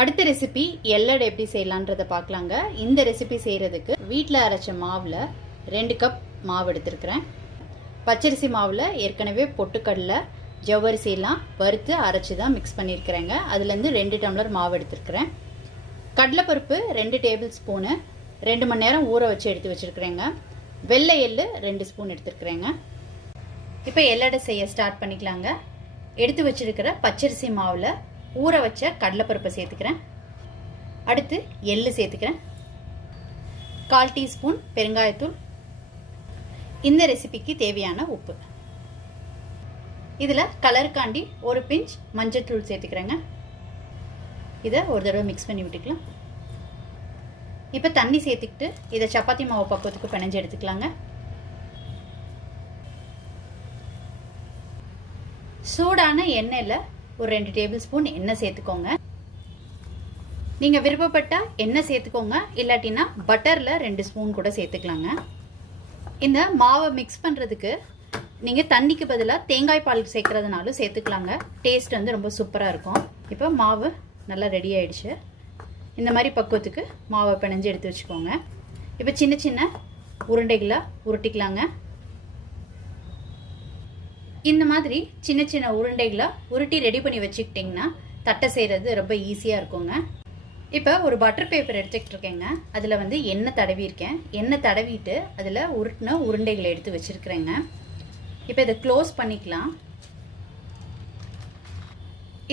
அடுத்த ரெசிபி எள்ளடை எப்படி செய்யலான்றதை பார்க்கலாங்க. இந்த ரெசிபி செய்கிறதுக்கு வீட்டில் அரைச்ச மாவில் 2 கப் மாவு எடுத்துருக்கிறேன். பச்சரிசி மாவில் ஏற்கனவே பொட்டுக்கடலை ஜவ்வரிசியெல்லாம் வறுத்து அரைச்சி தான் மிக்ஸ் பண்ணியிருக்கிறேங்க. அதுலேருந்து 2 டம்ளர் மாவு எடுத்துருக்கிறேன். கடலைப்பருப்பு 2 டேபிள் ஸ்பூனு 2 மணி நேரம் ஊற வச்சு எடுத்து வச்சுருக்கிறேங்க. வெள்ளை எள்ளு 2 ஸ்பூன் எடுத்துருக்குறேங்க. இப்போ எள்ளடை செய்ய ஸ்டார்ட் பண்ணிக்கலாங்க. எடுத்து வச்சிருக்கிற பச்சரிசி மாவில் ஊற வச்ச கடலைப்பருப்பை சேர்த்துக்கிறேன். அடுத்து எள்ளு சேர்த்துக்கிறேன். 1/4 டீஸ்பூன் பெருங்காயத்தூள், இந்த ரெசிபிக்கு தேவையான உப்பு, இதில் கலருக்காண்டி ஒரு பிஞ்ச் மஞ்சள் தூள் சேர்த்துக்கிறேங்க. இதை ஒரு தடவை மிக்ஸ் பண்ணி விட்டுக்கலாம். இப்போ தண்ணி சேர்த்துக்கிட்டு இதை சப்பாத்தி மாவு பக்குவத்துக்கு பிணைஞ்சு எடுத்துக்கலாங்க. சூடான எண்ணெயில் ஒரு 2 டேபிள் ஸ்பூன் எண்ணெய் சேர்த்துக்கோங்க. நீங்கள் விருப்பப்பட்டால் எண்ணெய் சேர்த்துக்கோங்க, இல்லாட்டினா பட்டரில் 2 ஸ்பூன் கூட சேர்த்துக்கலாங்க. இந்த மாவை மிக்ஸ் பண்ணுறதுக்கு நீங்கள் தண்ணிக்கு பதிலாக தேங்காய் பால் சேர்க்குறதுனாலும் சேர்த்துக்கலாங்க. டேஸ்ட் வந்து ரொம்ப சூப்பராக இருக்கும். இப்போ மாவு நல்லா ரெடி ஆயிடுச்சு. இந்த மாதிரி பக்குவத்துக்கு மாவை பிணைஞ்சு எடுத்து வச்சுக்கோங்க. இப்போ சின்ன சின்ன உருண்டைகளாக உருட்டிக்கலாங்க. இந்த மாதிரி சின்ன சின்ன உருண்டைகளாக உருட்டி ரெடி பண்ணி வச்சுக்கிட்டிங்கன்னா தட்டை செய்கிறது ரொம்ப ஈஸியாக இருக்குங்க. இப்போ ஒரு பட்டர் பேப்பர் எடுத்துக்கிட்டு இருக்கேங்க. அதில் வந்து எண்ணெய் தடவியிருக்கேன். எண்ணெய் தடவிட்டு அதில் உருட்டின உருண்டைகளை எடுத்து வச்சுருக்கிறேங்க. இப்போ இதை க்ளோஸ் பண்ணிக்கலாம்.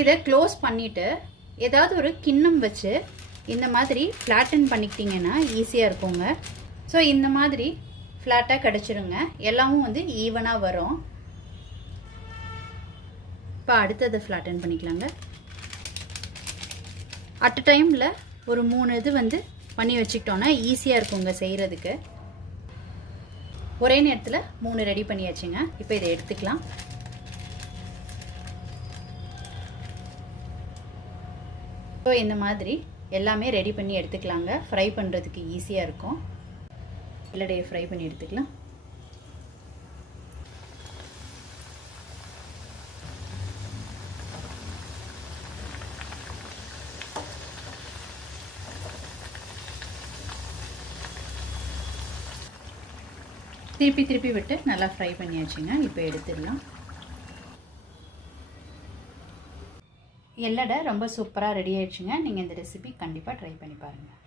இதை க்ளோஸ் பண்ணிவிட்டு ஏதாவது ஒரு கிண்ணம் வச்சு இந்த மாதிரி ஃப்ளாட்டன் பண்ணிக்கிட்டிங்கன்னா ஈஸியாக இருக்குங்க. ஸோ இந்த மாதிரி ஃப்ளாட்டாக கிடச்சிருங்க. எல்லாமும் வந்து ஈவனாக வரும். இப்போ அடுத்ததை ஃப்ளாட்டன் பண்ணிக்கலாங்க. அட் டைமில் ஒரு 3 இது வந்து பண்ணி வச்சுக்கிட்டோன்னா ஈஸியாக இருக்குங்க செய்கிறதுக்கு. ஒரே நேரத்தில் 3 ரெடி பண்ணியாச்சுங்க. இப்போ இதை எடுத்துக்கலாம். இப்போ இந்த மாதிரி எல்லாமே ரெடி பண்ணி எடுத்துக்கலாங்க. ஃப்ரை பண்ணுறதுக்கு ஈஸியாக இருக்கும். எள்ளடையை ஃப்ரை பண்ணி எடுத்துக்கலாம். திருப்பி திருப்பி விட்டு நல்லா ஃப்ரை பண்ணியாச்சுங்க. இப்போ எடுத்துடலாம். எள்ளடை ரொம்ப சூப்பராக ரெடி ஆயிடுச்சுங்க. நீங்கள் இந்த ரெசிபி கண்டிப்பாக ட்ரை பண்ணி பாருங்கள்.